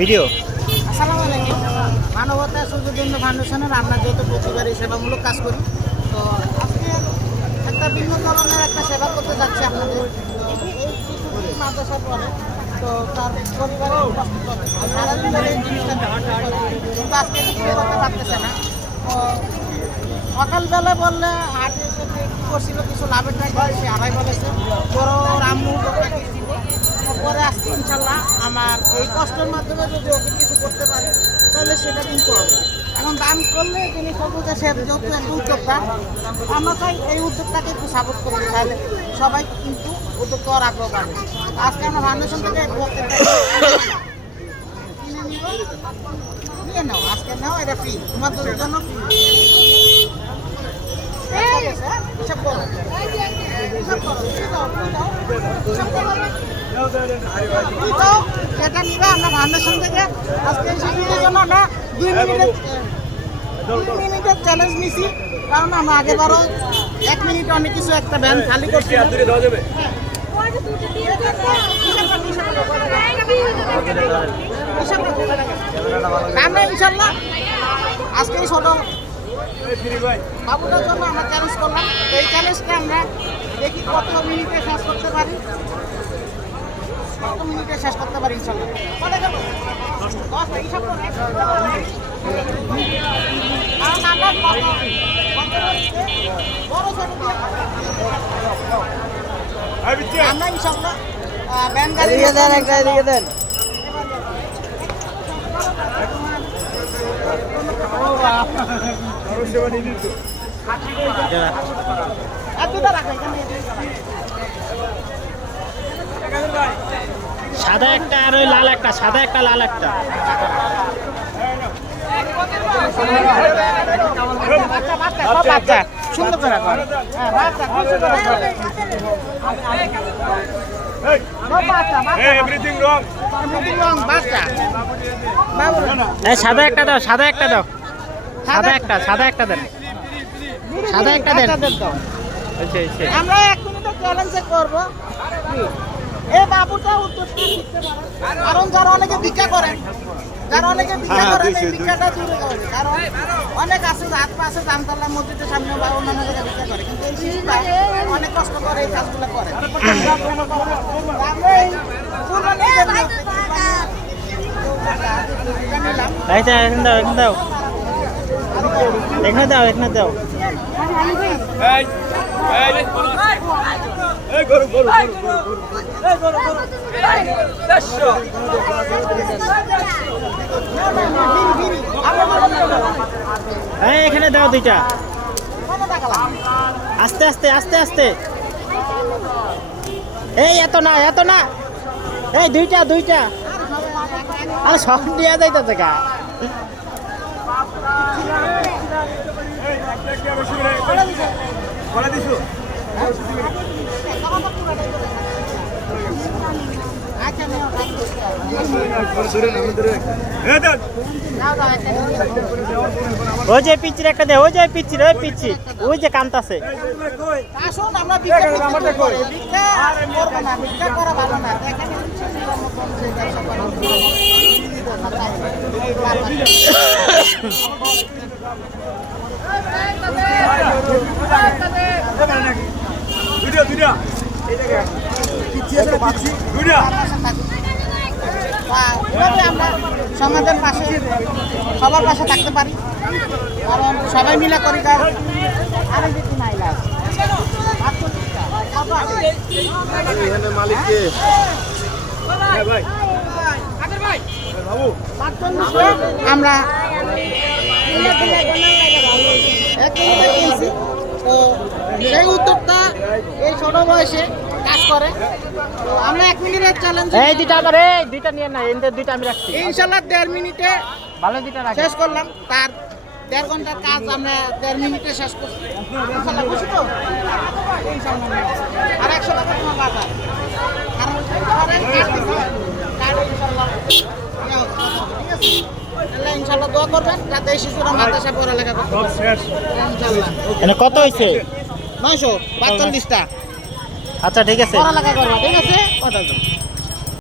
Video? আসসালামু আলাইকুম। মানবতা সূর্যদণ্ড ফাউন্ডেশনের আমরা যেহেতু প্রতিবারই সেবামূলক কাজ করি, তো আজকে একটা ভিন্ন ধরনের একটা সেবা করতে যাচ্ছি আপনাদের। এই শিশুটি মাদ্রাসা পড়ে, তো তার পরিবারের। সারাদিন ধরে এই জিনিসটা আজকে করতে পারতেছে না। তো সকালবেলা বললে হাটে এসে করছিল, কিছু লাভের টাকা সে আড়াই বলেছে। বড় রামু লোকটাকে দিব পরে আজকে ইনশাল্লাহ আমার এই কষ্টের মাধ্যমে যদি ওকে কিছু করতে পারি, তাহলে সেটা কিন্তু হবে। এখন দান করলে তিনি যে সে যেহেতু একটা উদ্যোক্তা, আমরা চাই এই উদ্যোগটাকে একটু সাপোর্ট করতে তাহলে সবাই কিন্তু উদ্যোগ করার আগ্রহ পাবে আজকে আমরা ফাউন্ডেশন থেকে প্রত্যেকটা কিনে নিয়ে নাও, আজকে নাও, এটা ফ্রি তোমাদের জন্য ফ্রি হিসাব করো হিসাব করো হিসাব করো। আমরা ফাউন্ডেশন থেকে আজকে শিশুদের জন্য আমরা দুই মিনিটের দুই মিনিটের চ্যালেঞ্জ নিছি কারণ আমরা আগেবারও এক মিনিটে অনেক কিছু একটা খালি করছি আমরা ইনশাল্লাহ আজকে ছোট বাবুটার জন্য আমরা চ্যালেঞ্জ করলাম। এই চ্যালেঞ্জটা আমরা দেখি কত মিনিটে শেষ করতে পারি। কত মিনিটে শেষ করতে পারি ইনশাল্লাহ। আমরা ইনশাল্লাহ ব্যান গাড়ি দেন দুটো রাখো এখানে। সাদা একটা আর ওই লাল একটা সাদা একটা লাল একটা। বাচ্চা সুন্দর করে সাদা একটা দাও সাদা একটা দাও। সাদা একটা সাদা একটা দেন। সাদা একটা দেন। হয়েছে হয়েছে আমরা এক মিনিটের চ্যালেঞ্জে করব। এই বাবুটা উত্তরটা শিখতে পারে কারণ যারা অনেকে ভিক্ষা করেন যারা অনেকে ভিক্ষা হ্যাঁ, করেন এই ভিক্ষাটা দূরে যাবে কারণ অনেক আছে হাত পাশে জামতলা মসজিদের সামনে বা অন্যান্য জায়গায় ভিক্ষা করে। কিন্তু এই শিশুটা অনেক কষ্ট করে এই কাজগুলো করে। এখানে দাও এখানে দাও। এখানে দাও এখানে দাও। এই এই এই গরু গরু গরু গরু। এখানে দাও দুইটা। আস্তে আস্তে আস্তে আস্তে। এই, এত না এত না। এই, দুইটা দুইটা। আরে, সব দিয়া যাইতে গা। বলে দিছো। আচ্ছা নাও, ওই যে পিচির একটা দে, ওই যে পিচির ওই পিচি ওই যে কান্তাছে। আসুন আমরা করি। ভালো এভাবে আমরা সমাজের পাশে সবার পাশে থাকতে পারি। কারণ সবাই মিলে করি? হ্যাঁ ভাই। বাবু আটচল্লিশটা আমরা সেই উদ্যোগটা এই ছোট বয়সে কাজ করে। তো আমরা এক মিনিটের চ্যালেঞ্জ এই দুইটা আমার এই দুইটা নিয়ে না দুইটা আমি রাখছি। ইনশাল্লাহ দেড় মিনিটে ভালো দুইটা শেষ করলাম। তার দেড় ঘণ্টার কাজ আমরা দেড় মিনিটে শেষ করছি। ইনশাল্লাহ খুশি তো? আর একশো টাকা তোমার কত হয়েছে নয়শো পাঁচচল্লিশটা আচ্ছা ঠিক আছে। পড়ালেখা করবে ঠিক আছে? কথা